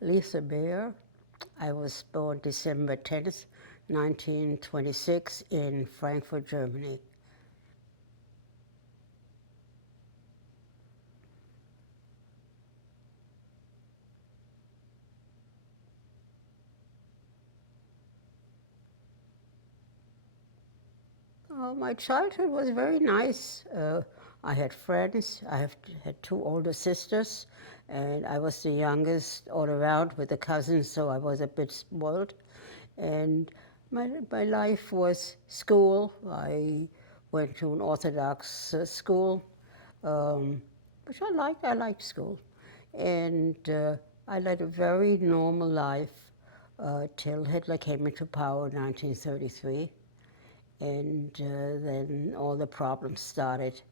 Lisa Beer. I was born December 10th, 1926 in Frankfurt, Germany. My childhood was very nice. I had friends. Had two older sisters, and I was the youngest all around with the cousins, so I was a bit spoiled. And my life was school. I went to an Orthodox school, um, which I liked. I liked school. And I led a very normal life till Hitler came into power in 1933, and then all the problems started.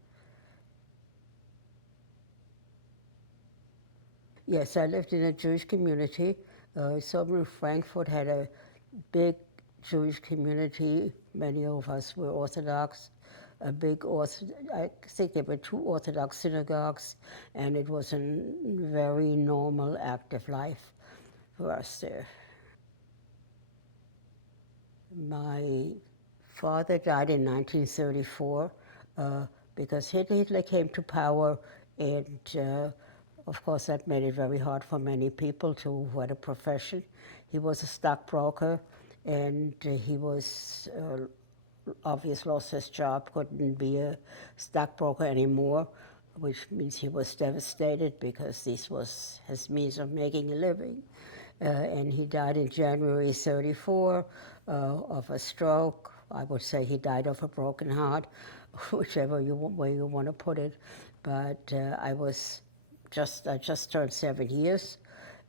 Yes, I lived in a Jewish community. Southern Frankfurt had a big Jewish community. Many of us were Orthodox. I think there were two Orthodox synagogues, and it was a very normal, active life for us there. My father died in 1934 because Hitler came to power, and of course that made it very hard for many people who had a profession. He was a stockbroker, and he was obviously lost his job, couldn't be a stockbroker anymore, which means he was devastated because this was his means of making a living. And he died in January 34 of a stroke. I would say he died of a broken heart, whichever way you want to put it. But I just turned 7 years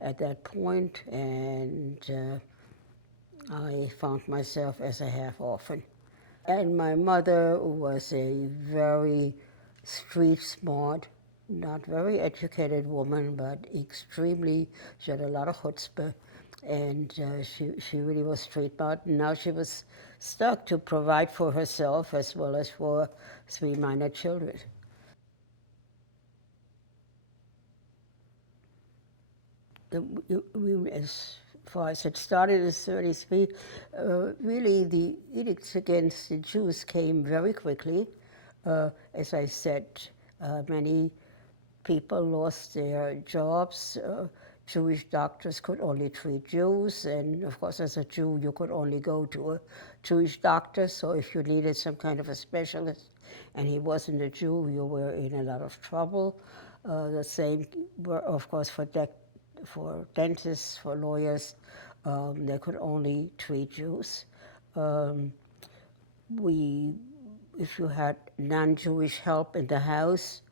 at that point, and I found myself as a half orphan. And my mother was a very street smart, not very educated woman, but extremely, she had a lot of chutzpah, and she really was street smart. And now she was stuck to provide for herself as well as for three minor children. As far as it started in 33, really the edicts against the Jews came very quickly. As I said, many people lost their jobs. Jewish doctors could only treat Jews, and of course, as a Jew, you could only go to a Jewish doctor. So if you needed some kind of a specialist and he wasn't a Jew, you were in a lot of trouble. The same, of course, for dentists, for lawyers, they could only treat Jews. Um, we, if you had non-Jewish help in the house,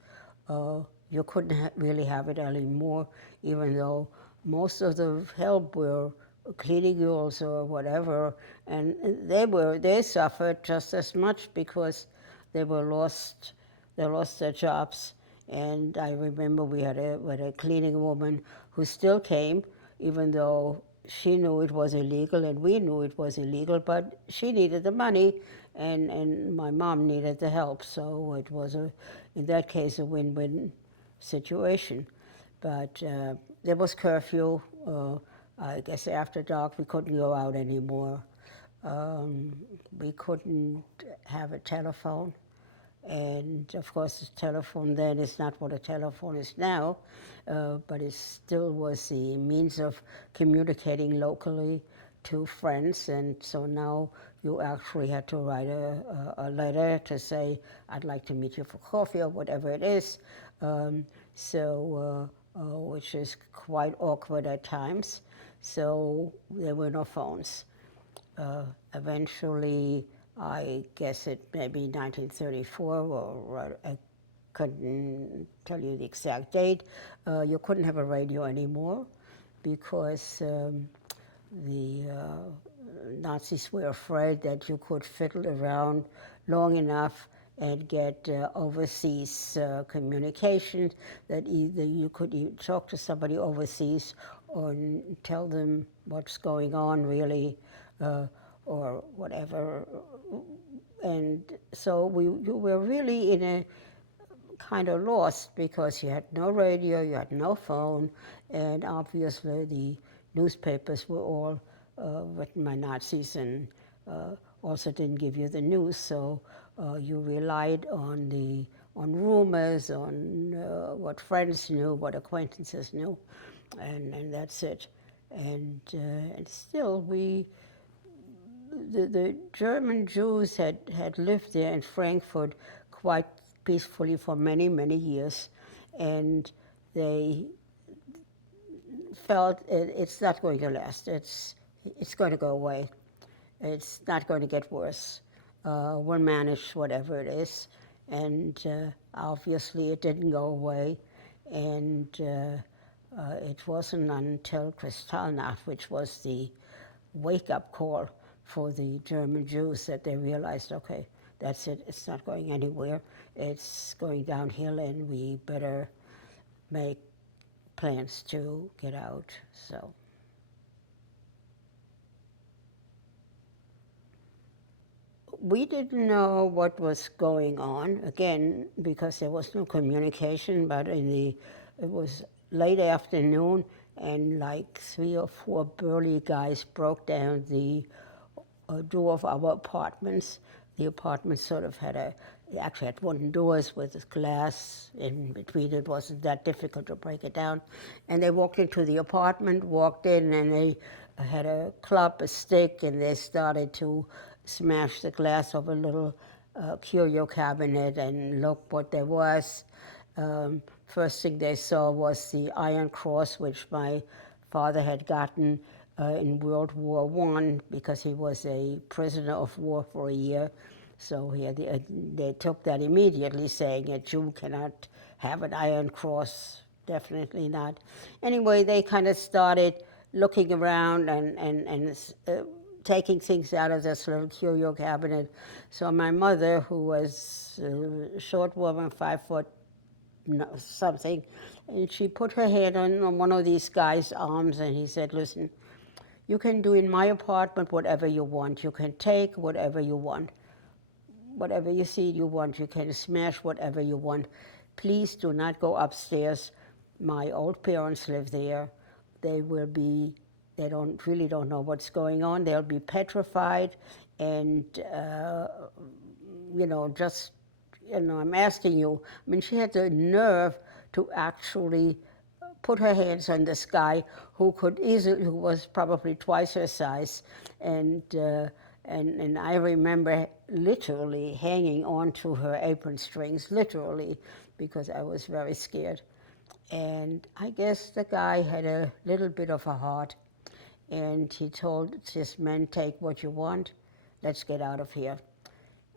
uh, you couldn't really have it anymore, even though most of the help were cleaning girls or whatever, and they suffered just as much because they were lost, they lost their jobs. And I remember we had a cleaning woman who still came, even though she knew it was illegal and we knew it was illegal, but she needed the money, and my mom needed the help. So it was, in that case, a win-win situation. But there was curfew. I guess after dark we couldn't go out anymore. Um, we couldn't have a telephone. And of course, the telephone then is not what a telephone is now, but it still was the means of communicating locally to friends. And so now you actually had to write a letter to say, I'd like to meet you for coffee or whatever it is. Um, which is quite awkward at times. So there were no phones. Eventually, I guess it maybe 1934, or I couldn't tell you the exact date, you couldn't have a radio anymore because the Nazis were afraid that you could fiddle around long enough and get overseas communication, that either you could talk to somebody overseas or tell them what's going on really, uh, or whatever. And so we were really in a kind of lost because you had no radio, you had no phone, and obviously the newspapers were all written by Nazis and also didn't give you the news, so you relied on rumors, on what friends knew, what acquaintances knew, and that's it. And still, the German Jews had lived there in Frankfurt quite peacefully for many, many years, and they felt it's not going to last. It's going to go away. It's not going to get worse. We'll manage whatever it is. And obviously it didn't go away. And it wasn't until Kristallnacht, which was the wake-up call for the German Jews, that they realized, okay, that's it. It's not going anywhere. It's going downhill, and we better make plans to get out. So. We didn't know what was going on, again, because there was no communication, but it was late afternoon, and like 3 or 4 burly guys broke down the door of our apartments. The apartment sort of it actually had wooden doors with glass in between. It wasn't that difficult to break it down. And they walked into the apartment, walked in, and they had a club, a stick, and they started to smash the glass of a little curio cabinet and look what there was. First thing they saw was the Iron Cross, which my father had gotten in World War I because he was a prisoner of war for a year. So they took that immediately, saying a Jew cannot have an Iron Cross, definitely not. Anyway, they kind of started looking around and taking things out of this little curio cabinet. So my mother, who was a short woman, 5 foot something, and she put her hand on one of these guys' arms, and he said, listen, you can do in my apartment whatever you want. You can take whatever you want. Whatever you see you want, you can smash whatever you want. Please do not go upstairs. My old parents live there. They really don't know what's going on. They'll be petrified, and I'm asking you. I mean, she had the nerve to actually put her hands on this guy who was probably twice her size, and I remember literally hanging on to her apron strings, literally, because I was very scared. And I guess the guy had a little bit of a heart, and he told his men, take what you want, let's get out of here.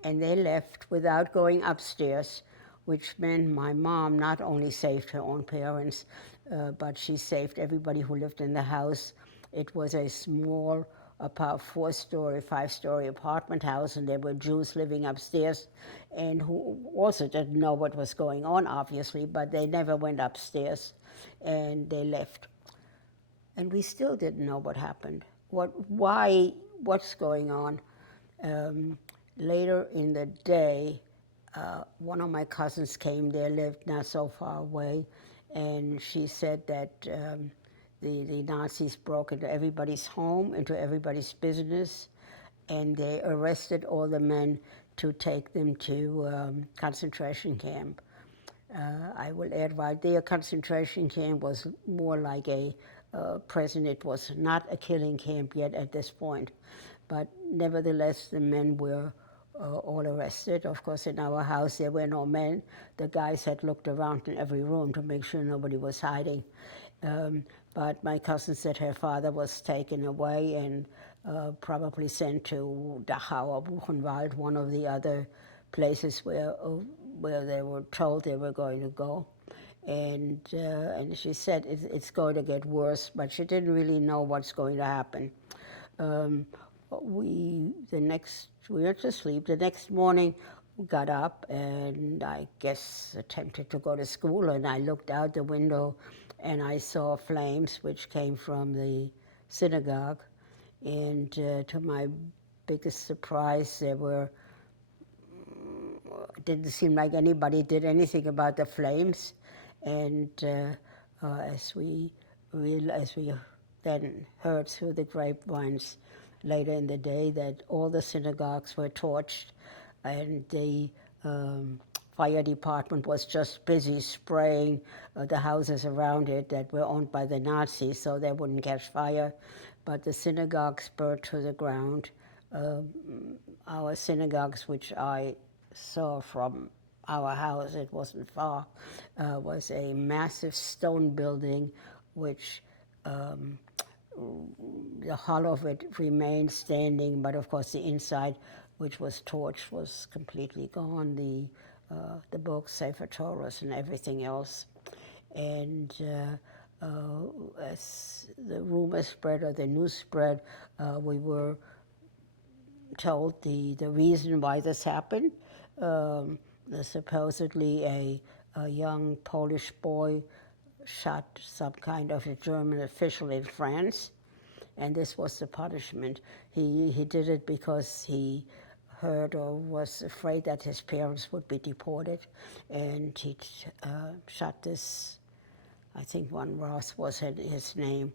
And they left without going upstairs, which meant my mom not only saved her own parents, but she saved everybody who lived in the house. It was a small, about 4-story, 5-story apartment house, and there were Jews living upstairs, and who also didn't know what was going on, obviously, but they never went upstairs, and they left. And we still didn't know what happened, what's going on. Later in the day, one of my cousins came there, lived not so far away, and she said that the Nazis broke into everybody's home, into everybody's business, and they arrested all the men to take them to concentration camp. I will add, right there, concentration camp was more like a prison. It was not a killing camp yet at this point. But nevertheless, the men were all arrested. Of course, in our house, there were no men. The guys had looked around in every room to make sure nobody was hiding. But my cousin said her father was taken away and probably sent to Dachau or Buchenwald, one of the other places where they were told they were going to go. And she said it's going to get worse, but she didn't really know what's going to happen. We went to sleep. The next morning, we got up and I guess attempted to go to school, and I looked out the window and I saw flames which came from the synagogue. And to my biggest surprise, there were didn't seem like anybody did anything about the flames. And as we then heard through the grapevines later in the day that all the synagogues were torched, and the fire department was just busy spraying the houses around it that were owned by the Nazis so they wouldn't catch fire. But the synagogues burned to the ground. Our synagogues, which I saw from our house, it wasn't far, was a massive stone building which the hull of it remained standing, but of course the inside, which was torched, was completely gone. The books, Sefer Torahs, and everything else. And as the rumor spread or the news spread, we were told the reason why this happened. Supposedly a young Polish boy shot some kind of a German official in France, and this was the punishment. He did it because he heard or was afraid that his parents would be deported, and he shot this, I think Von Ross was his name.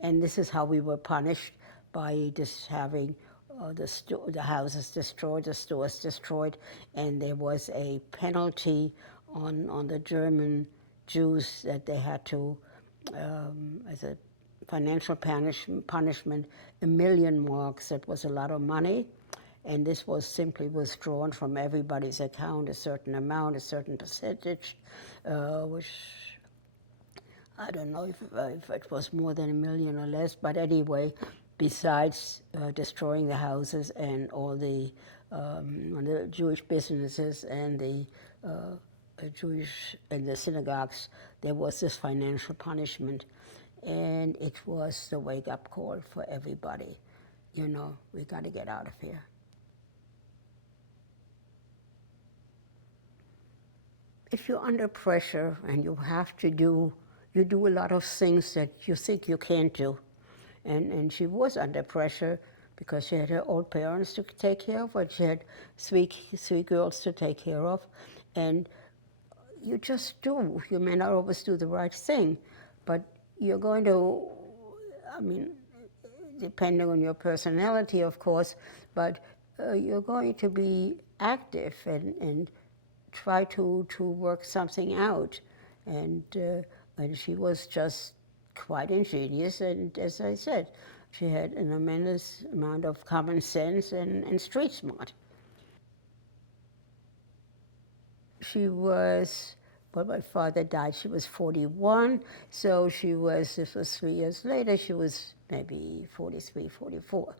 And this is how we were punished, by just having the houses destroyed, the stores destroyed, and there was a penalty on the German Jews that they had to, as a financial punishment, 1,000,000 marks. That was a lot of money, and this was simply withdrawn from everybody's account, a certain amount, a certain percentage, which I don't know if it was more than 1,000,000 or less, but anyway, besides destroying the houses and all the Jewish businesses and the Jewish and the synagogues, there was this financial punishment, and it was the wake-up call for everybody. You know, we got to get out of here. If you're under pressure and you have to do a lot of things that you think you can't do. And she was under pressure because she had her old parents to take care of, but she had three girls to take care of. And you just do. You may not always do the right thing, but you're going to, I mean, depending on your personality, of course, but you're going to be active and try to work something out. And she was just quite ingenious, and as I said, she had an immense amount of common sense and street smart. She was, well, my father died, she was 41, so this was 3 years later, she was maybe 43, 44.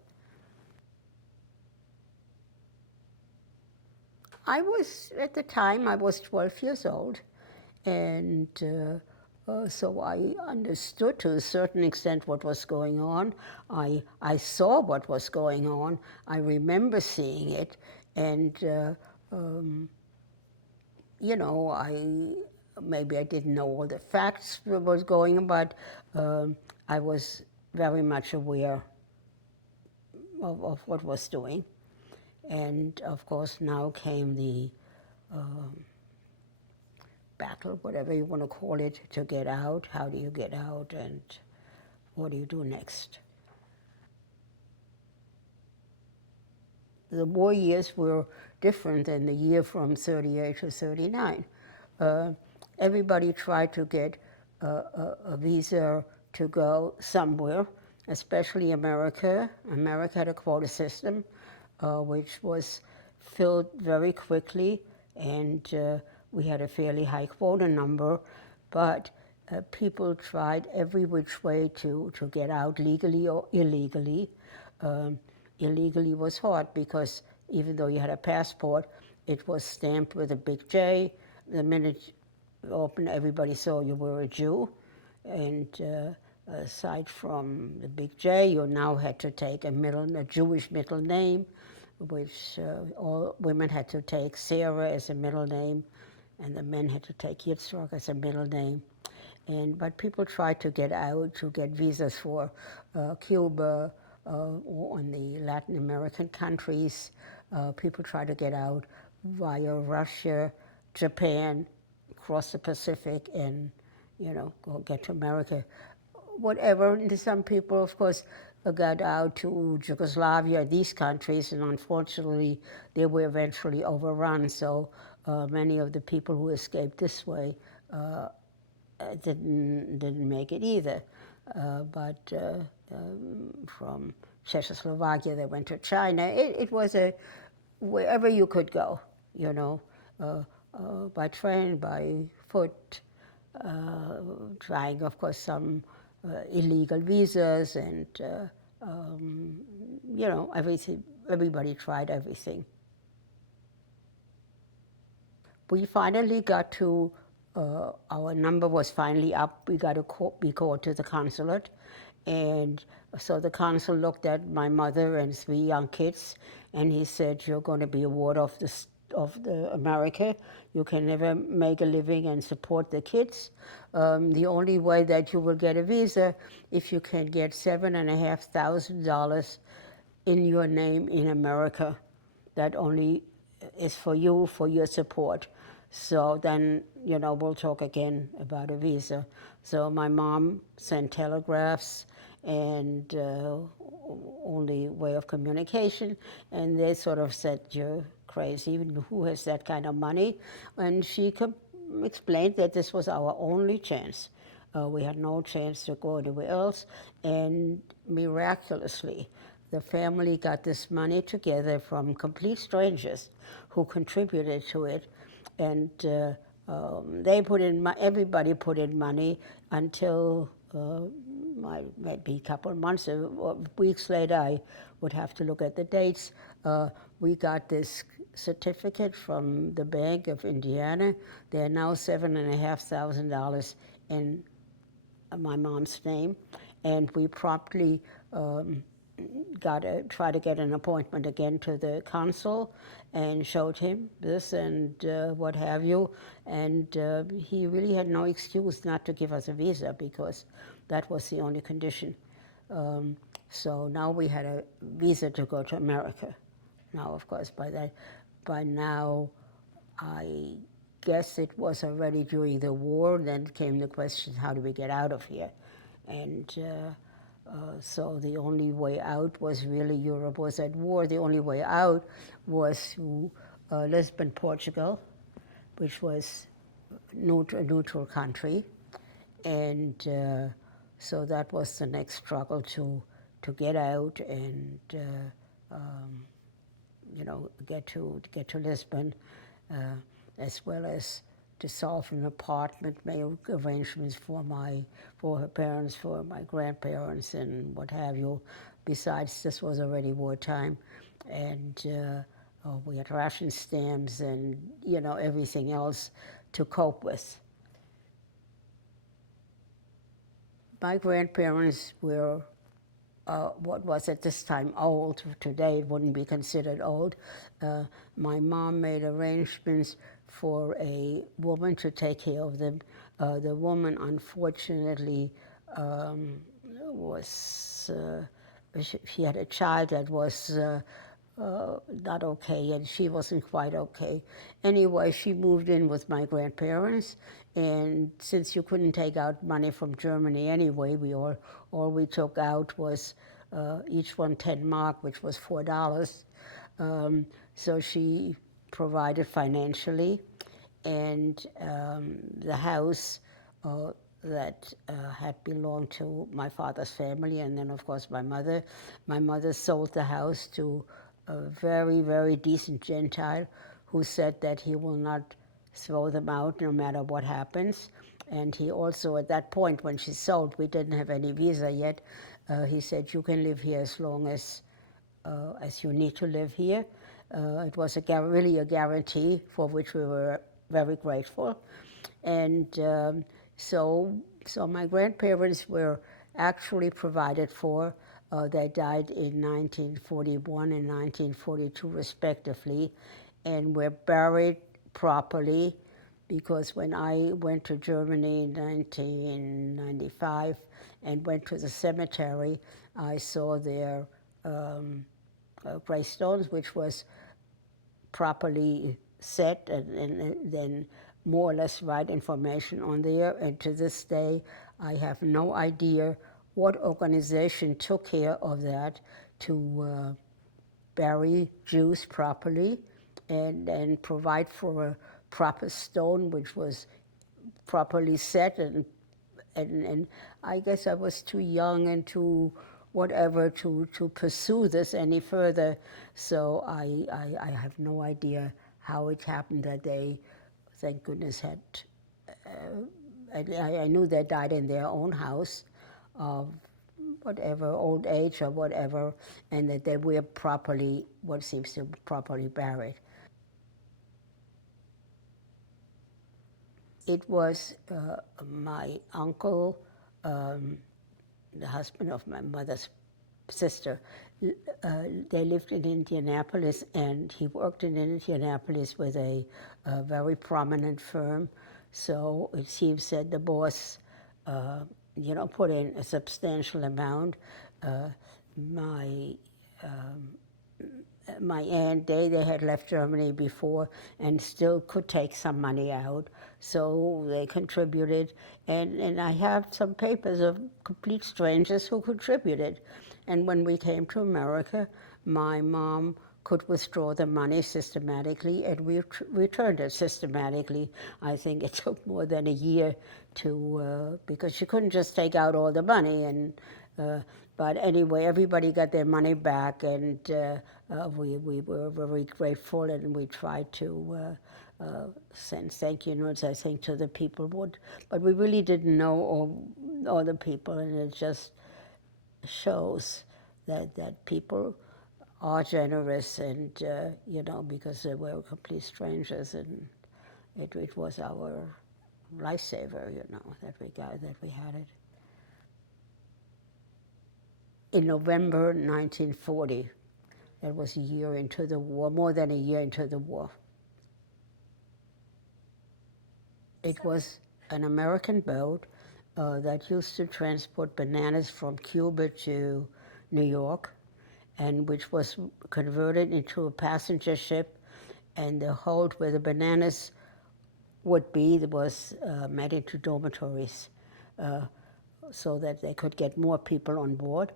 At the time, I was 12 years old, and so I understood to a certain extent what was going on. I saw what was going on. I remember seeing it, and you know, maybe I didn't know all the facts that was going on, but I was very much aware of what was doing. And of course, now came the battle, whatever you want to call it, to get out. How do you get out, and what do you do next? The war years were different than the year from 38 to 39. Everybody tried to get a visa to go somewhere, especially America. America had a quota system, which was filled very quickly, and we had a fairly high quota number, but people tried every which way to get out, legally or illegally. Illegally was hard because even though you had a passport, it was stamped with a big J. The minute you opened, everybody saw you were a Jew. And aside from the big J, you now had to take a Jewish middle name, which all women had to take Sarah as a middle name, and the men had to take Yitzhak as a middle name. But people tried to get out, to get visas for Cuba or in the Latin American countries. People tried to get out, via Russia, Japan, cross the Pacific, and go get to America. Whatever. And some people, of course, got out to Yugoslavia, these countries, and unfortunately, they were eventually overrun. So many of the people who escaped this way didn't make it either. But from Czechoslovakia, they went to China. It was wherever you could go, uh, by train, by foot, trying, of course, some illegal visas, and everything. Everybody tried everything. We finally got to, our number was finally up. We got to be called to the consulate. And so the consul looked at my mother and 3 young kids, and he said, "You're going to be a ward of the America. You can never make a living and support the kids. The only way that you will get a visa if you can get $7,500 in your name in America. That only is for you, for your support. So then, we'll talk again about a visa." So my mom sent telegraphs and only way of communication, and they sort of said, "You're crazy, who has that kind of money?" And she explained that this was our only chance. We had no chance to go anywhere else, and miraculously, the family got this money together from complete strangers who contributed to it, and they put in, everybody put in money until maybe a couple of months or weeks later. I would have to look at the dates. We got this certificate from the Bank of Indiana. They're now $7,500 in my mom's name, and we promptly try to get an appointment again to the consul and showed him this and what have you. And he really had no excuse not to give us a visa, because that was the only condition. So now we had a visa to go to America. Now, of course, by now, I guess it was already during the war. Then came the question, how do we get out of here? And so the only way out was really, Europe was at war. The only way out was through Lisbon, Portugal, which was a neutral country. And so that was the next struggle to get out and get to Lisbon, as well as to solve an apartment, make arrangements for her parents, for my grandparents, and what have you. Besides, this was already wartime, and we had ration stamps and everything else to cope with. My grandparents were what was at this time old. Today it wouldn't be considered old. My mom made arrangements for a woman to take care of them. The woman, unfortunately, she had a child that was not okay, and she wasn't quite okay. Anyway, she moved in with my grandparents, and since you couldn't take out money from Germany anyway, all we took out was each one 10 mark, which was $4. So she provided financially, and the house that had belonged to my father's family, and then, of course, my mother. My mother sold the house to a very, very decent Gentile who said that he will not throw them out no matter what happens. And he also, at that point when she sold, we didn't have any visa yet, he said, "You can live here as long as you need to live here." It was really a guarantee for which we were very grateful. And so my grandparents were actually provided for. They died in 1941 and 1942 respectively, and were buried properly, because when I went to Germany in 1995 and went to the cemetery, I saw their gravestones, which was properly set and then more or less write information on there. And to this day, I have no idea what organization took care of that to bury Jews properly and provide for a proper stone which was properly set. And I guess I was too young and too whatever to pursue this any further. So I have no idea how it happened that they, thank goodness, had, I knew they died in their own house of whatever, old age or whatever, and that they were properly, what seems to be properly buried. It was my uncle, the husband of my mother's sister. They lived in Indianapolis, and he worked in Indianapolis with a very prominent firm. So it seems that the boss, put in a substantial amount. My my aunt, they had left Germany before and still could take some money out, so they contributed. And I have some papers of complete strangers who contributed. And when we came to America, my mom could withdraw the money systematically, and we returned it systematically. I think it took more than a year to, because she couldn't just take out all the money. But anyway, everybody got their money back, and we were very grateful, and we tried to send thank you notes, I think, to the people. But we really didn't know all the people, and it just shows that people are generous, and because they were complete strangers, and it was our lifesaver, that we had it. In November 1940, that was a year into the war, more than a year into the war. It was an American boat that used to transport bananas from Cuba to New York, and which was converted into a passenger ship, and the hold where the bananas would be was made into dormitories so that they could get more people on board.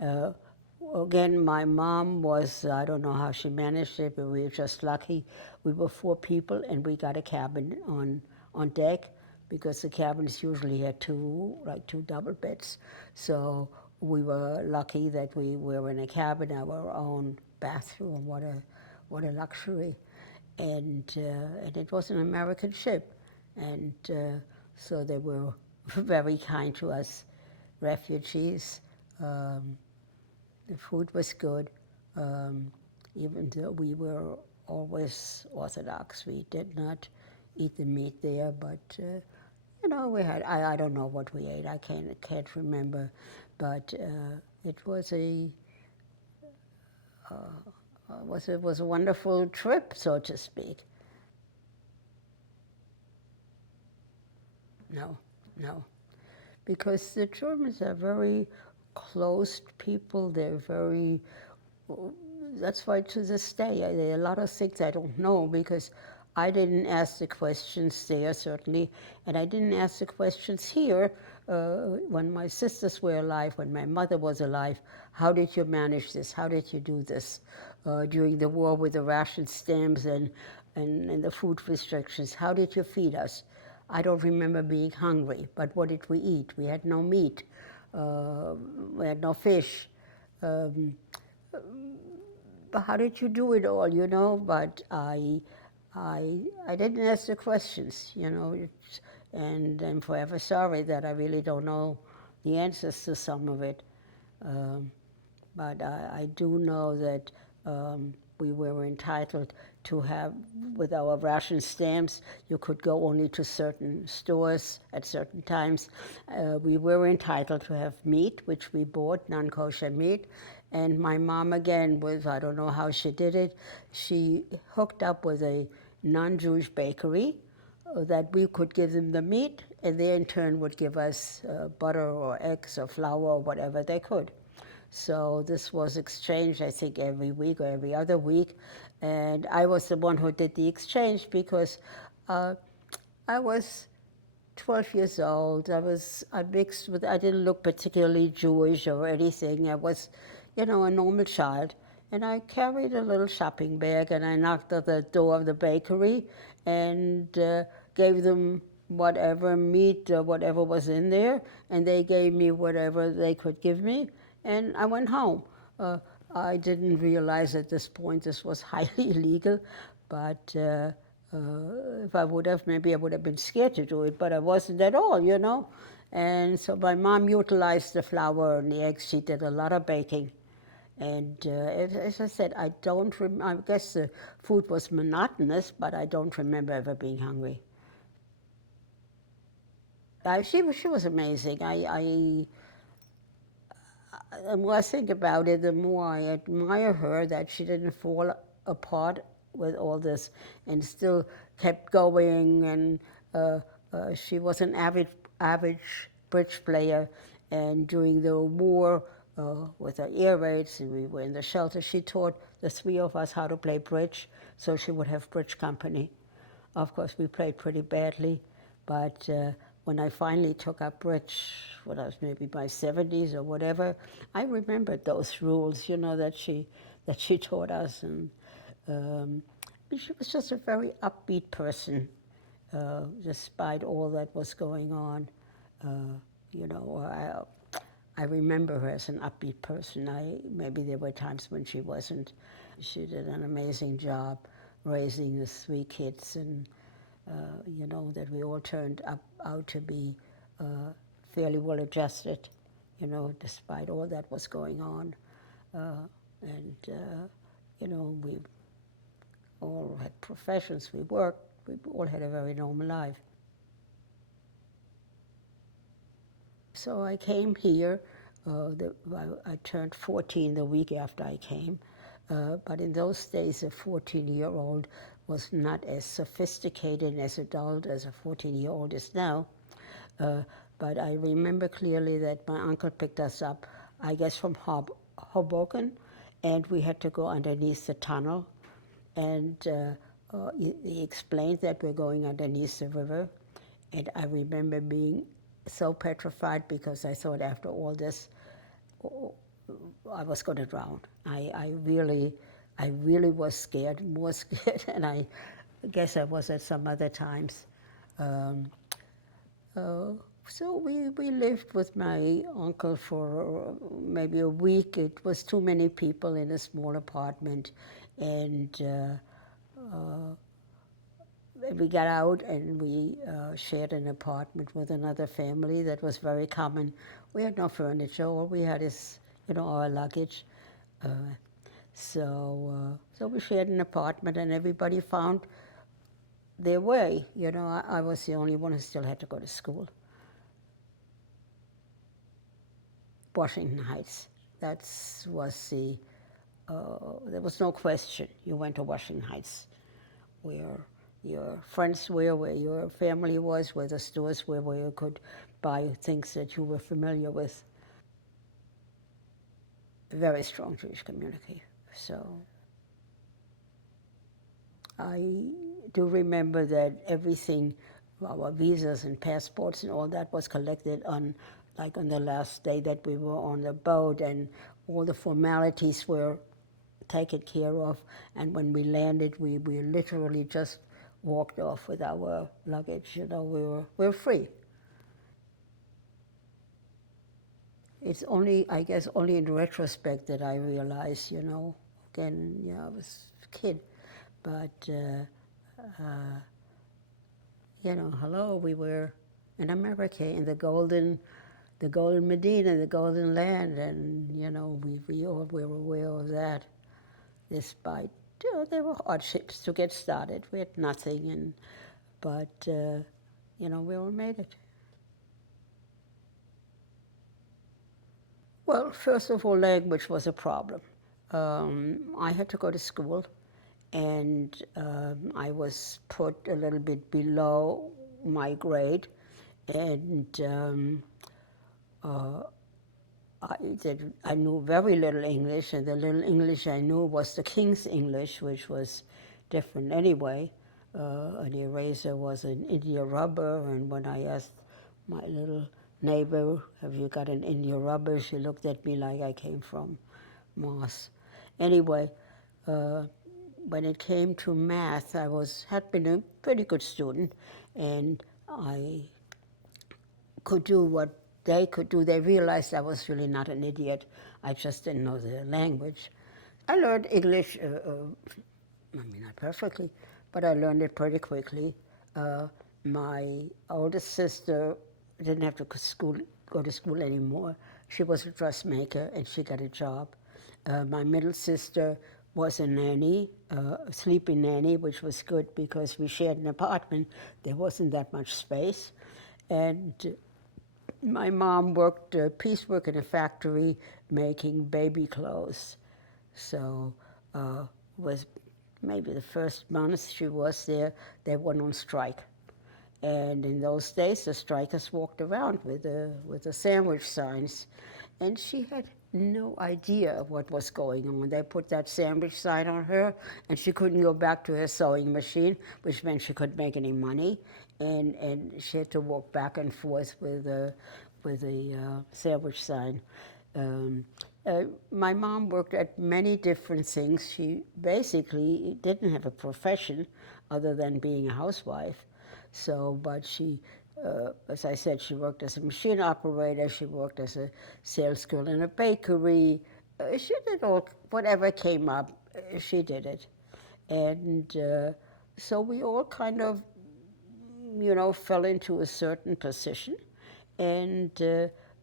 Again, my mom was, I don't know how she managed it, but we were just lucky. We were 4 people, and we got a cabin on deck, because the cabins usually had two double beds. So we were lucky that we were in a cabin, our own bathroom. What a luxury. And it was an American ship. And so they were very kind to us refugees. The food was good, even though we were always Orthodox. We did not eat the meat there, but we had, I don't know what we ate. I can't remember, but it was was a wonderful trip, so to speak. No, because the Germans are very closed people. They're very, that's why to this day, there are a lot of things I don't know, because I didn't ask the questions there, certainly, and I didn't ask the questions here when my sisters were alive, when my mother was alive. How did you manage this? How did you do this during the war with the ration stamps and the food restrictions? How did you feed us? I don't remember being hungry, but what did we eat? We had no meat. We had no fish. But how did you do it all, But I didn't ask the questions, and I'm forever sorry that I really don't know the answers to some of it. But I do know that we were entitled to have, with our ration stamps, you could go only to certain stores at certain times. We were entitled to have meat, which we bought, non-kosher meat. And my mom, again, I don't know how she did it, she hooked up with a non-Jewish bakery that we could give them the meat, and they in turn would give us butter or eggs or flour or whatever they could. So this was exchanged, I think, every week or every other week. And I was the one who did the exchange because uh, I was 12 years old. I mixed with, I didn't look particularly Jewish or anything. I was, a normal child. And I carried a little shopping bag and I knocked at the door of the bakery and gave them whatever meat or whatever was in there. And they gave me whatever they could give me. And I went home. Uh, I didn't realize at this point this was highly illegal, but if I would have, maybe I would have been scared to do it, but I wasn't at all. And so my mom utilized the flour and the eggs. She did a lot of baking. And as I said, I guess the food was monotonous, but I don't remember ever being hungry. She was amazing. The more I think about it, the more I admire her that she didn't fall apart with all this and still kept going. And she was an average bridge player. And during the war, with the air raids, we were in the shelter. She taught the three of us how to play bridge, so she would have bridge company. Of course, we played pretty badly, but when I finally took up bridge, when I was maybe my 70s or whatever, I remembered those rules, that she taught us, and she was just a very upbeat person, despite all that was going on. Uh, I remember her as an upbeat person. Maybe there were times when she wasn't. She did an amazing job raising the three kids, and that we all turned out to be fairly well adjusted, despite all that was going on. And we all had professions, we worked, we all had a very normal life. So I came here. I turned 14 the week after I came. But in those days, a 14-year-old was not as sophisticated and as adult as a 14-year-old is now. But I remember clearly that my uncle picked us up, I guess from Hoboken, and we had to go underneath the tunnel. And he explained that we're going underneath the river. And I remember being so petrified because I thought after all this, I was going to drown. I really was scared, more scared than I guess I was at some other times. Um, so we lived with my uncle for maybe a week. It was too many people in a small apartment, and we got out and we shared an apartment with another family. That was very common. We had no furniture. All we had is, our luggage. Uh, so we shared an apartment, and everybody found their way. I was the only one who still had to go to school. Washington Heights. That was there was no question. You went to Washington Heights, where your friends were, where your family was, where the stores were, where you could buy things that you were familiar with. A very strong Jewish community. So I do remember that everything, our visas and passports and all that was collected on the last day that we were on the boat, and all the formalities were taken care of. And when we landed, we literally just walked off with our luggage. We were free. It's only, I guess, only in retrospect that I realized, again, I was a kid, but, hello, we were in America, in the golden Medina, the golden land, and, we all were aware of that, despite, there were hardships to get started. We had nothing, but, we all made it. Well, first of all, language was a problem. I had to go to school, and I was put a little bit below my grade, and I knew very little English, and the little English I knew was the King's English, which was different anyway. An eraser was an India rubber, and when I asked my little neighbor, "Have you got an India rubber?" she looked at me like I came from Mars. Anyway, uh, when it came to math, had been a pretty good student, and I could do what they could do. They realized I was really not an idiot. I just didn't know the language. I learned English, I mean, not perfectly, but I learned it pretty quickly. My oldest sister didn't have to go to school anymore. She was a dressmaker and she got a job. My middle sister was a nanny, a sleeping nanny, which was good because we shared an apartment. There wasn't that much space. And my mom worked piecework in a factory making baby clothes. So was maybe the first month she was there, they went on strike. And in those days, the strikers walked around with the sandwich signs. And she had no idea of what was going on. They put that sandwich sign on her, and she couldn't go back to her sewing machine, which meant she couldn't make any money. And she had to walk back and forth with a sandwich sign. Um, my mom worked at many different things. She basically didn't have a profession other than being a housewife. So, but she, as I said, she worked as a machine operator, she worked as a sales girl in a bakery. She did all, whatever came up, she did it. And so we all kind of, fell into a certain position. And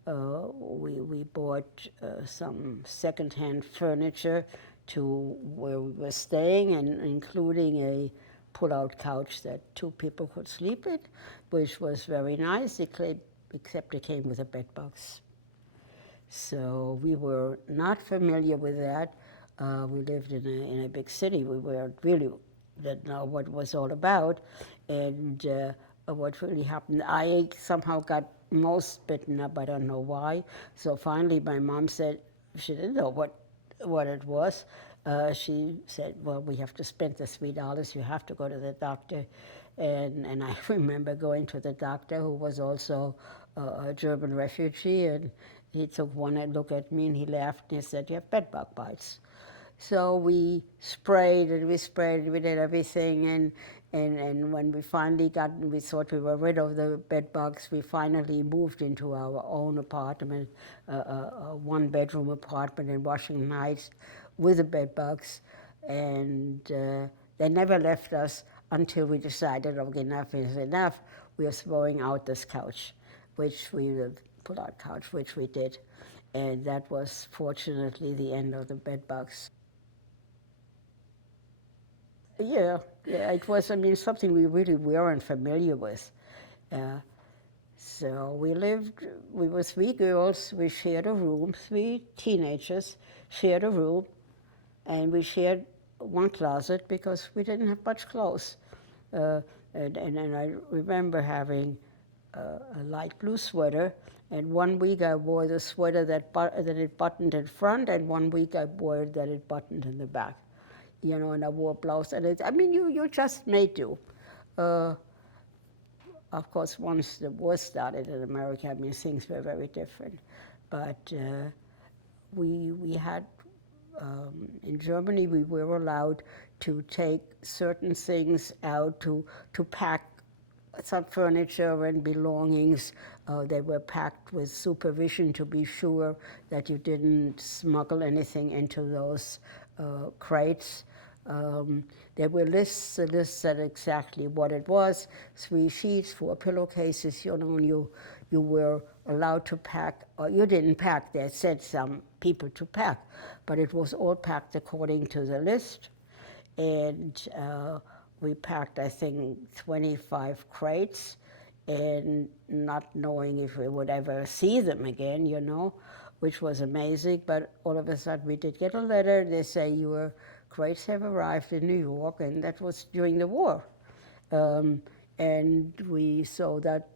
we bought some secondhand furniture to where we were staying, and including a pull-out couch that two people could sleep in, which was very nice, except it came with a bed box. So we were not familiar with that. We lived in a big city. We were really didn't know what it was all about, and what really happened. I somehow got most bitten up. I don't know why. So finally, my mom said she didn't know what it was. She said, "Well, we have to spend the $3. You have to go to the doctor." And I remember going to the doctor, who was also a German refugee, and he took one look at me and he laughed and he said, "You have bedbug bites." So we sprayed and we sprayed and we did everything, and when we finally we thought we were rid of the bed bugs, we finally moved into our own apartment, a one-bedroom apartment in Washington Heights with the bed bugs, and they never left us until we decided, okay, enough is enough. We are throwing out this couch, which we pull out couch, which we did, and that was fortunately the end of the bed bugs. Yeah, it was, I mean, something we really weren't familiar with. Uh, so we were three girls, we shared a room, three teenagers shared a room, and we shared one closet because we didn't have much clothes. Uh, and I remember having a light blue sweater, and one week I wore the sweater that it buttoned in front, and one week I wore it that it buttoned in the back. And I wore a blouse. And I mean, you just made do. Uh, of course, once the war started in America, I mean, things were very different. But we had, in Germany, we were allowed to take certain things out to pack some furniture and belongings. They were packed with supervision to be sure that you didn't smuggle anything into those crates. There were lists. The list said exactly what it was: 3 sheets, 4 pillowcases. You were allowed to pack, or you didn't pack. They said some people to pack, but it was all packed according to the list. And we packed, I think, 25 crates, and not knowing if we would ever see them again, which was amazing. But all of a sudden, we did get a letter. They say your crates have arrived in New York, and that was during the war. And so that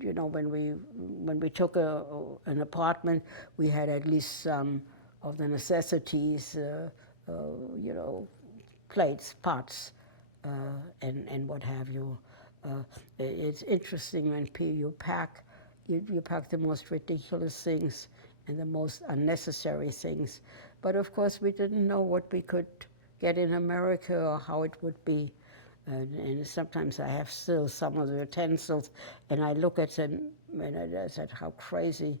when we took an apartment, we had at least some of the necessities, you know, plates, pots, and what have you. It's interesting when you pack, you pack the most ridiculous things and the most unnecessary things. But of course, we didn't know what we could get in America or how it would be. And sometimes I have still some of the utensils, and I look at them and I said how crazy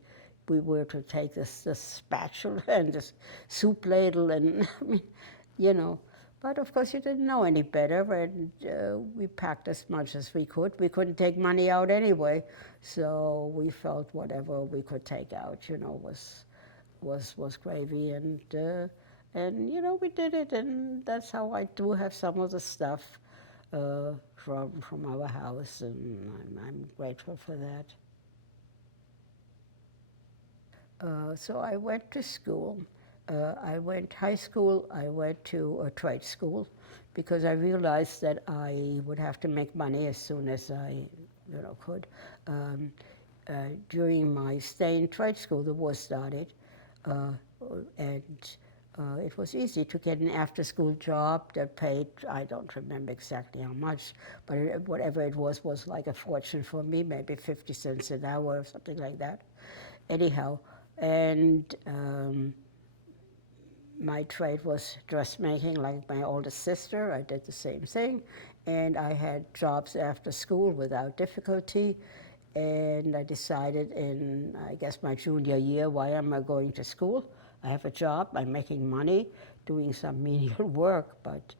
we were to take this spatula and this soup ladle, and I mean, you know. But of course, you didn't know any better, and we packed as much as we could. We couldn't take money out anyway, so we felt whatever we could take out, you know, was gravy, and you know, we did it, and that's how I do have some of the stuff from our house, and I'm grateful for that. So I went to school. I went high school. I went to a trade school because I realized that I would have to make money as soon as I, you know, could. During my stay in trade school, the war started, and it was easy to get an after-school job that paid, I don't remember exactly how much, but whatever it was like a fortune for me, maybe 50 cents an hour or something like that. Anyhow, and my trade was dressmaking like my oldest sister. I did the same thing, and I had jobs after school without difficulty. And I decided in, I guess, my junior year, why am I going to school? I have a job, I'm making money, doing some menial work, but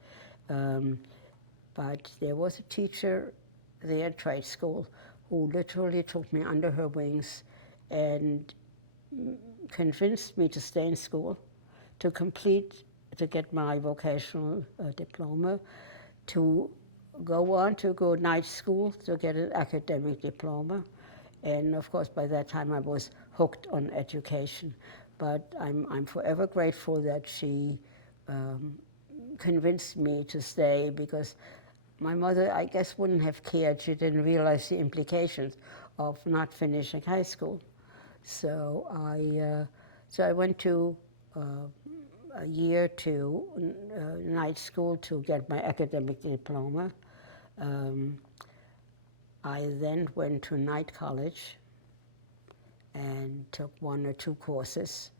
there was a teacher there at trade school who literally took me under her wings and convinced me to stay in school, to get my vocational diploma, to go night school to get an academic diploma. And of course, by that time I was hooked on education. But I'm forever grateful that she convinced me to stay, because my mother, I guess, wouldn't have cared. She didn't realize the implications of not finishing high school. So I went to a year to night school to get my academic diploma. I then went to night college and took 1 or 2 courses,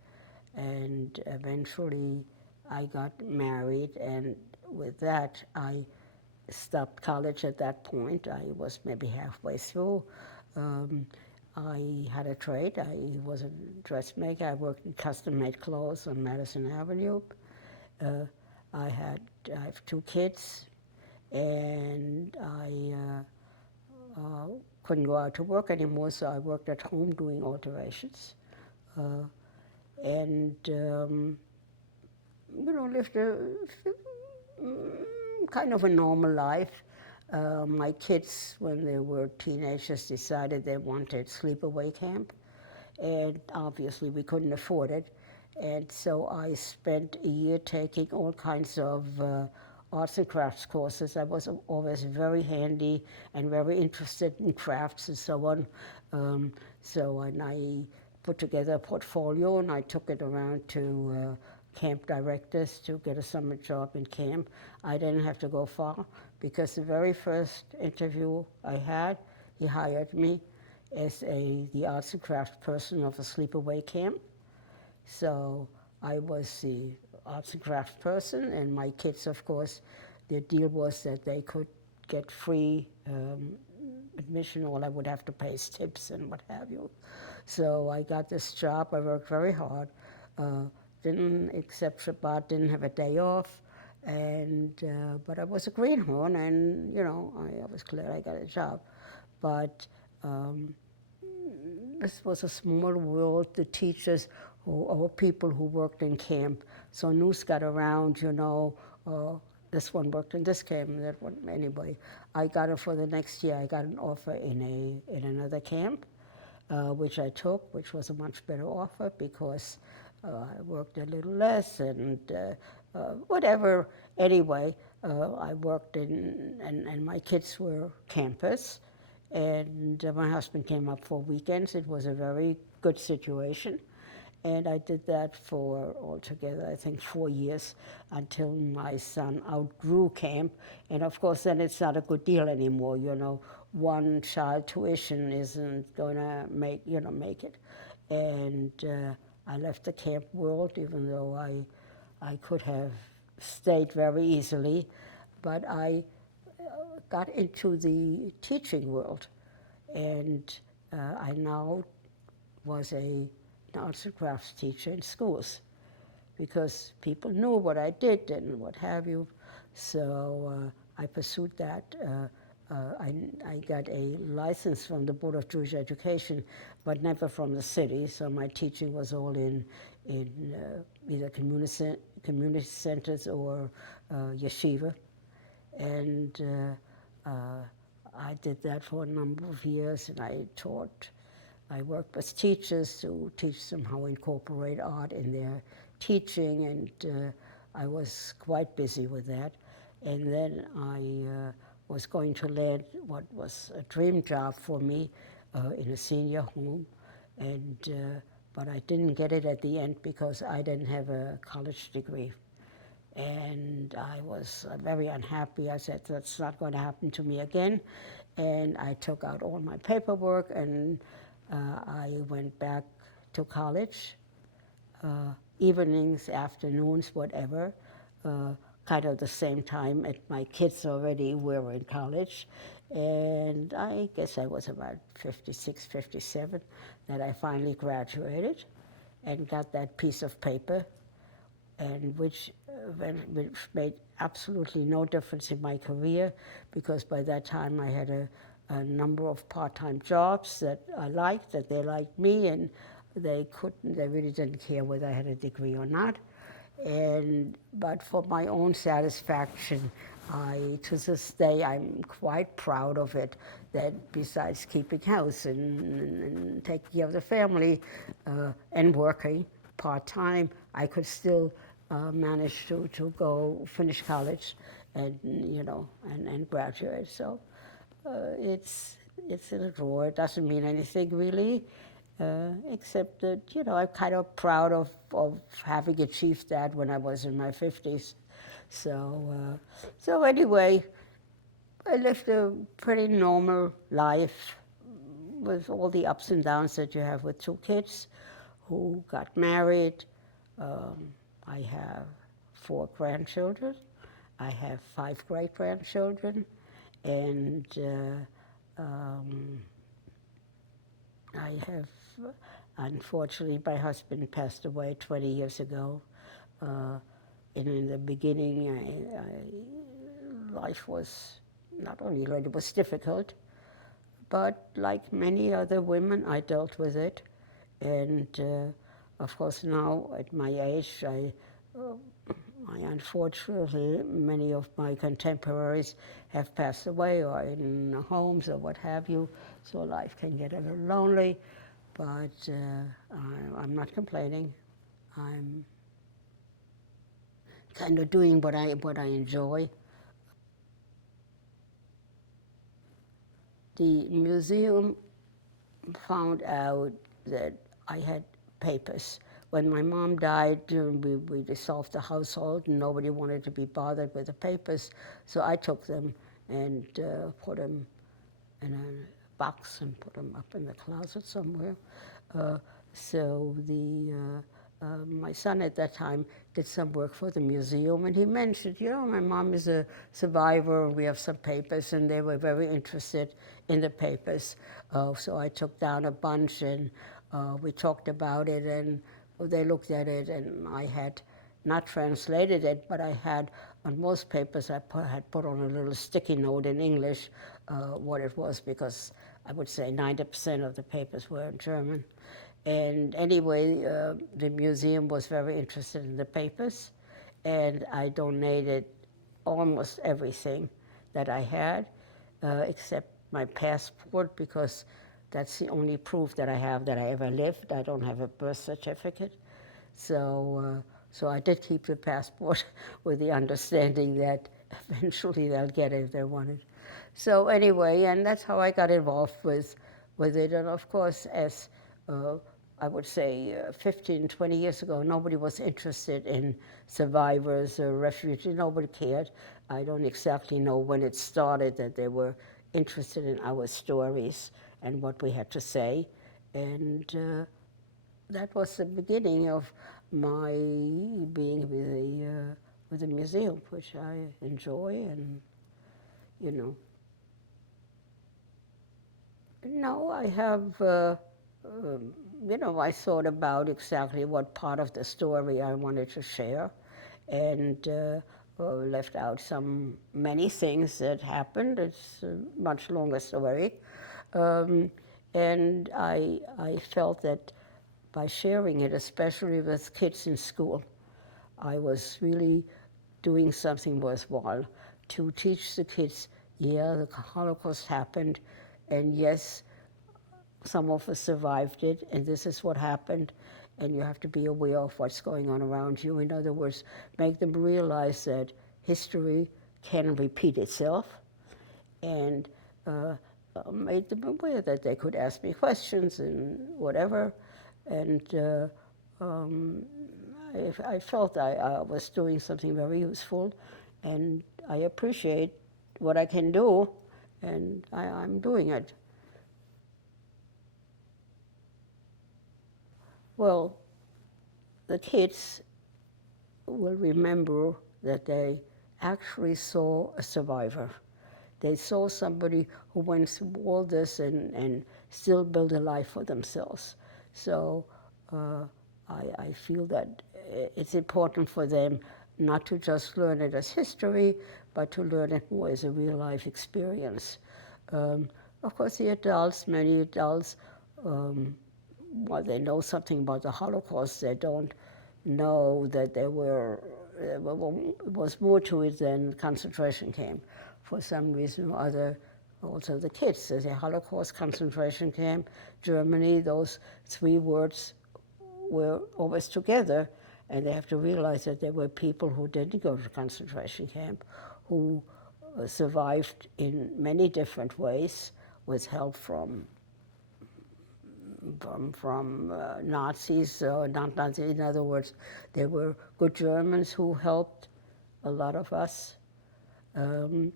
and eventually I got married, and with that I stopped college at that point. I was maybe halfway through. I had a trade. I was a dressmaker. I worked in custom-made clothes on Madison Avenue. I have 2 kids, and I couldn't go out to work anymore, so I worked at home doing alterations, and you know, lived a kind of a normal life. My kids, when they were teenagers, decided they wanted sleepaway camp, and obviously we couldn't afford it. And so I spent a year taking all kinds of arts and crafts courses. I was always very handy and very interested in crafts and so on. So I put together a portfolio, and I took it around to camp directors to get a summer job in camp. I didn't have to go far, because the very first interview I had, he hired me as the arts and crafts person of a sleepaway camp. So I was the arts and crafts person, and my kids, of course, the deal was that they could get free admission. All I would have to pay is tips and what have you. So I got this job. I worked very hard. Didn't accept Shabbat, didn't have a day off, and but I was a greenhorn, and you know, I was glad I got a job. But this was a small world. The teachers or people who worked in camp, so news got around, you know, this one worked in this camp, that one. Anyway, I got it for the next year. I got an offer in another camp, which I took, which was a much better offer, because I worked a little less and whatever. Anyway, I worked in, and my kids were campers, And my husband came up for weekends. It was a very good situation. And I did that for altogether, I think, 4 years until my son outgrew camp. And of course, then it's not a good deal anymore. You know, one child tuition isn't going to make it. And I left the camp world, even though I could have stayed very easily. But I got into the teaching world, and I now was an arts and crafts teacher in schools because people knew what I did and what have you. So I pursued that. I got a license from the Board of Jewish Education, but never from the city. So my teaching was all in either community centers or yeshiva. And I did that for a number of years, and I worked with teachers to teach them how to incorporate art in their teaching, and I was quite busy with that. And then I was going to land what was a dream job for me in a senior home, and but I didn't get it at the end because I didn't have a college degree. And I was very unhappy. I said, that's not going to happen to me again. And I took out all my paperwork, and I went back to college, evenings, afternoons, whatever, kind of the same time at my kids already were in college. And I guess I was about 56, 57 that I finally graduated and got that piece of paper, and which made absolutely no difference in my career, because by that time I had a number of part-time jobs that I liked, that they liked me, and they really didn't care whether I had a degree or not. But for my own satisfaction, to this day, I'm quite proud of it, that besides keeping house and taking care of the family and working part-time, I could still manage to go finish college and, and graduate. So it's in a drawer. It doesn't mean anything really, except that, I'm kind of proud of having achieved that when I was in my 50s. So anyway, I lived a pretty normal life with all the ups and downs that you have with two kids who got married. I have 4 grandchildren. I have 5 great-grandchildren. And I have, unfortunately, my husband passed away 20 years ago. And in the beginning, life was not only it was difficult, but like many other women, I dealt with it. And of course, now at my age, I unfortunately, many of my contemporaries have passed away or in homes or what have you, so life can get a little lonely, but I'm not complaining. I'm kind of doing what I enjoy. The museum found out that I had papers. When my mom died, we dissolved the household, and nobody wanted to be bothered with the papers, so I took them and put them in a box and put them up in the closet somewhere. My son at that time did some work for the museum, and he mentioned, my mom is a survivor, we have some papers, and they were very interested in the papers. So I took down a bunch, and we talked about it, and they looked at it, and I had not translated it, but I had, on most papers, I had put on a little sticky note in English what it was, because I would say 90% of the papers were in German. And anyway, the museum was very interested in the papers, and I donated almost everything that I had, except my passport, because that's the only proof that I have that I ever lived. I don't have a birth certificate. So I did keep the passport with the understanding that eventually they'll get it if they want it. So anyway, and that's how I got involved with it. And of course, as I would say 15, 20 years ago, nobody was interested in survivors or refugees. Nobody cared. I don't exactly know when it started that they were interested in our stories and what we had to say. And that was the beginning of my being with the museum, which I enjoy, and you know. No, I have, I thought about exactly what part of the story I wanted to share, and left out many things that happened. It's a much longer story. Um, and I felt that by sharing it, especially with kids in school, I was really doing something worthwhile to teach the kids, yeah, the Holocaust happened, and yes, some of us survived it, and this is what happened, and you have to be aware of what's going on around you. In other words, make them realize that history can repeat itself, and made them aware that they could ask me questions and whatever. And I felt I was doing something very useful, and I appreciate what I can do, and I'm doing it. Well, the kids will remember that they actually saw a survivor. They saw somebody who went through all this and still built a life for themselves. So I feel that it's important for them not to just learn it as history, but to learn it more as a real life experience. Um, of course, the adults, many adults, while they know something about the Holocaust, they don't know that there was more to it than concentration camp. For some reason or other, also the kids, the Holocaust, concentration camp, Germany, those three words were always together, and they have to realize that there were people who didn't go to concentration camp, who survived in many different ways with help from Nazis, not Nazis, in other words, there were good Germans who helped a lot of us. Um,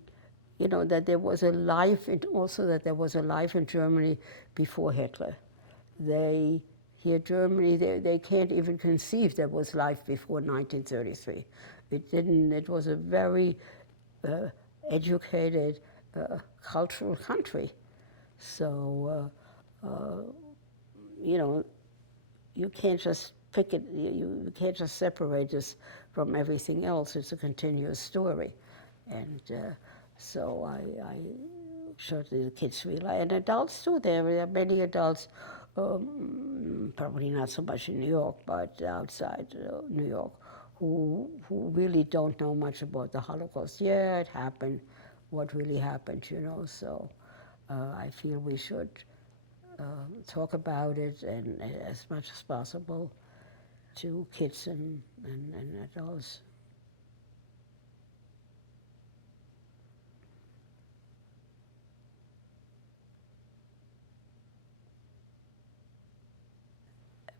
that there was a life, also that there was a life in Germany before Hitler. Germany, they can't even conceive there was life before 1933. It was a very educated, cultural country. So, you know, you can't just pick it, you can't just separate this from everything else. It's a continuous story. And so I certainly the kids realize, and adults too, there are many adults, probably not so much in New York, but outside New York, who really don't know much about the Holocaust. Yeah, it happened, what really happened, so I feel we should talk about it and as much as possible to kids and adults.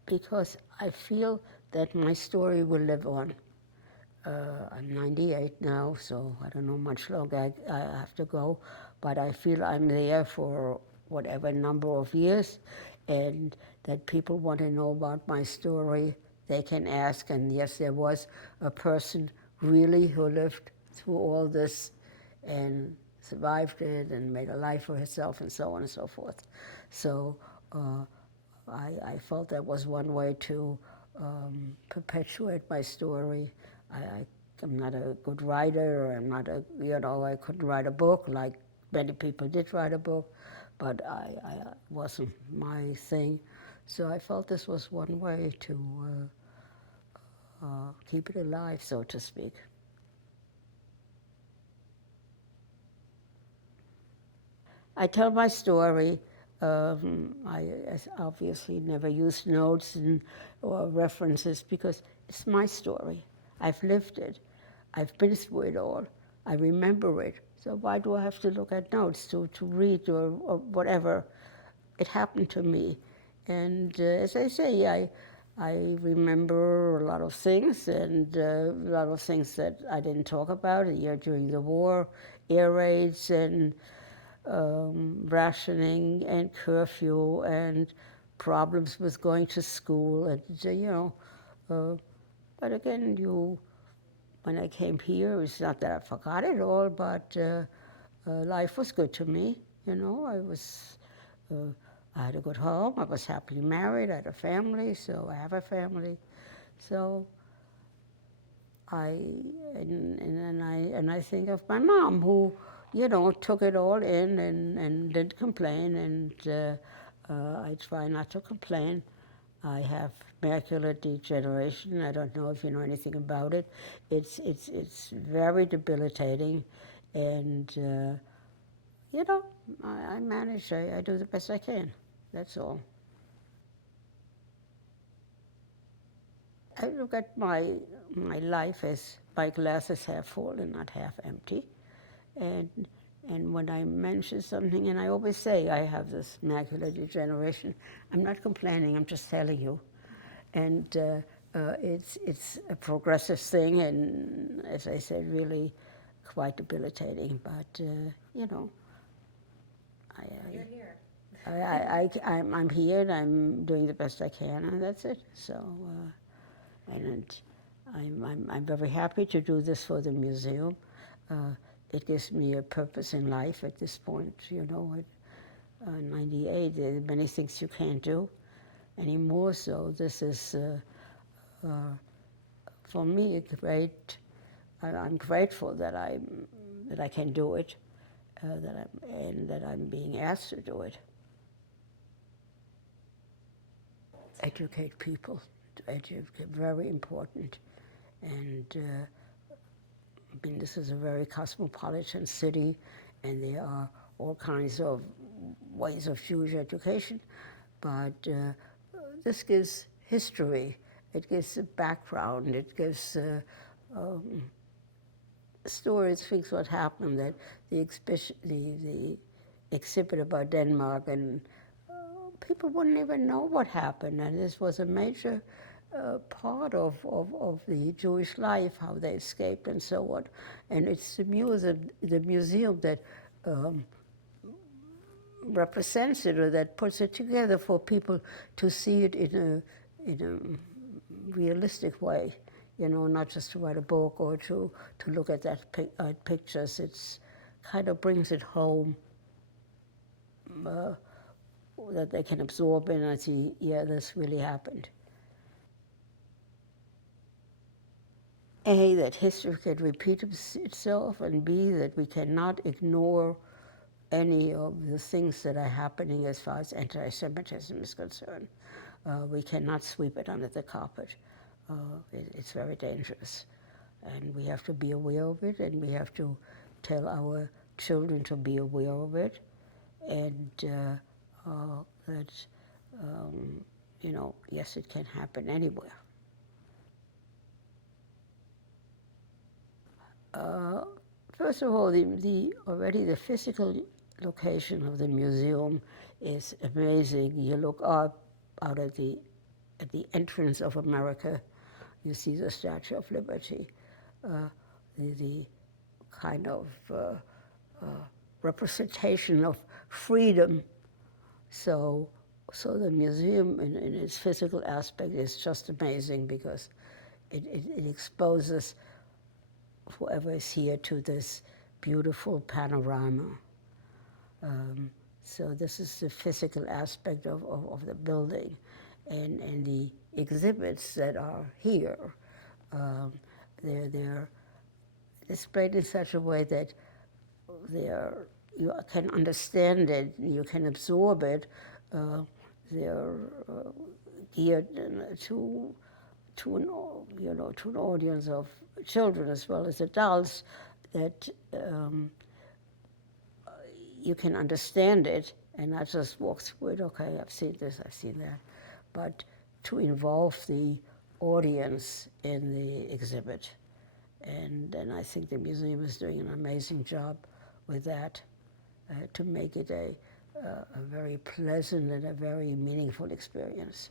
Because I feel that my story will live on. I'm 98 now, so I don't know much longer I have to go, but I feel I'm there for whatever number of years, and that people want to know about my story, they can ask, and yes, there was a person really who lived through all this and survived it and made a life for herself and so on and so forth. So I felt that was one way to perpetuate my story. I'm not a good writer, or I'm not I couldn't write a book like many people did write a book, but I wasn't my thing. So I felt this was one way to keep it alive, so to speak. I tell my story. I obviously never use notes or references because it's my story. I've lived it. I've been through it all. I remember it. So why do I have to look at notes to read or whatever? It happened to me. And as I say, I remember a lot of things, and a lot of things that I didn't talk about a year during the war, air raids and rationing and curfew and problems with going to school. And, but again, when I came here, it's not that I forgot it all, but life was good to me. I had a good home. I was happily married. I had a family, so I have a family. So I think of my mom, who, took it all in and didn't complain, and I try not to complain. I have macular degeneration. I don't know if you know anything about it. It's very debilitating, and I manage. I do the best I can. That's all. I look at my life as my glass is half full and not half empty. And and when I mention something, and I always say I have this macular degeneration, I'm not complaining, I'm just telling you. And it's a progressive thing, and as I said, really quite debilitating. But You're here. I'm here, and I'm doing the best I can, and that's it. So, and I'm very happy to do this for the museum. It gives me a purpose in life at this point. At 98, there are many things you can't do anymore. So this is, for me, a great. I'm grateful that I can do it, that I'm being asked to do it. Educate people. Very important. And this is a very cosmopolitan city, and there are all kinds of ways of Jewish education, but this gives history, it gives a background, it gives stories, things what happened, that the exhibit about Denmark, and people wouldn't even know what happened, and this was a major part of the Jewish life, how they escaped and so on. And it's the museum that represents it, or that puts it together for people to see it in a realistic way, not just to write a book or to look at pictures. It's kind of brings it home, that they can absorb it and see, yeah, this really happened. A, that history can repeat itself, and B, that we cannot ignore any of the things that are happening as far as anti-Semitism is concerned. We cannot sweep it under the carpet. It's very dangerous. And we have to be aware of it, and we have to tell our children to be aware of it, and that, yes, it can happen anywhere. First of all, already the physical location of the museum is amazing. You look up out at the entrance of America, you see the Statue of Liberty, the kind of representation of freedom. So the museum in its physical aspect is just amazing, because it exposes whoever is here to this beautiful panorama. So this is the physical aspect of the building, and the exhibits that are here. They're displayed in such a way that you can understand it, you can absorb it. They're geared to an audience of children as well as adults, that you can understand it and not just walk through it. Okay, I've seen this, I've seen that, but to involve the audience in the exhibit, And I think the museum is doing an amazing job with that to make it a very pleasant and a very meaningful experience.